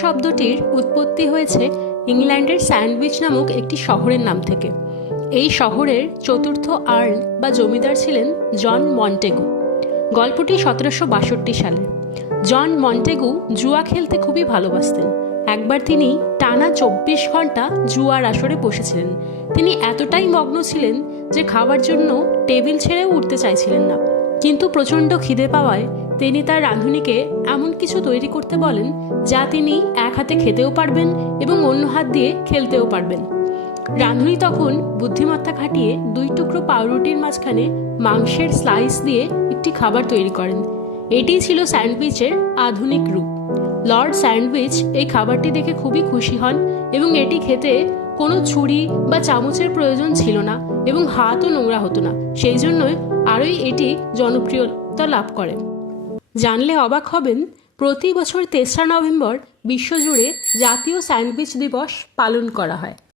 শব্দটির উৎপত্তি হয়েছে ইংল্যান্ডের স্যান্ডউইচ নামক একটি শহরের নাম থেকে। এই শহরের চতুর্থ আর্ল বা জমিদার ছিলেন জন মন্টেগু। গল্পটি 1762 সালের। জন মন্টেগু জুয়া খেলতে খুবই ভালোবাসতেন। একবার তিনি টানা 24 ঘন্টা জুয়ার আসরে বসেছিলেন। তিনি এতটাই মগ্ন ছিলেন যে খাবার জন্য টেবিল ছেড়েও উঠতে চাইছিলেন না। কিন্তু প্রচণ্ড খিদে পাওয়ায় তিনি তার রাঁধুনিকে এমন কিছু তৈরি করতে বলেন যা তিনি এক হাতে খেতেও পারবেন এবং অন্য হাত দিয়ে খেলতেও পারবেন। রাঁধুনি তখন বুদ্ধিমত্তা খাটিয়ে 2 টুকরো পাউরুটির মাঝখানে মাংসের স্লাইস দিয়ে একটি খাবার তৈরি করেন। এটিই ছিল স্যান্ডউইচের আধুনিক রূপ। লর্ড স্যান্ডউইচ এই খাবারটি দেখে খুবই খুশি হন এবং এটি খেতে কোনো ছুরি বা চামচের প্রয়োজন ছিল না এবং হাতও নোংরা হতো না। সেই জন্যই আরোই এটি জনপ্রিয়তা লাভ করে। জানলে অবাক হবেন, প্রতি বছর 3রা নভেম্বর বিশ্বজুড়ে জাতীয় স্যান্ডউইচ দিবস পালন করা হয়।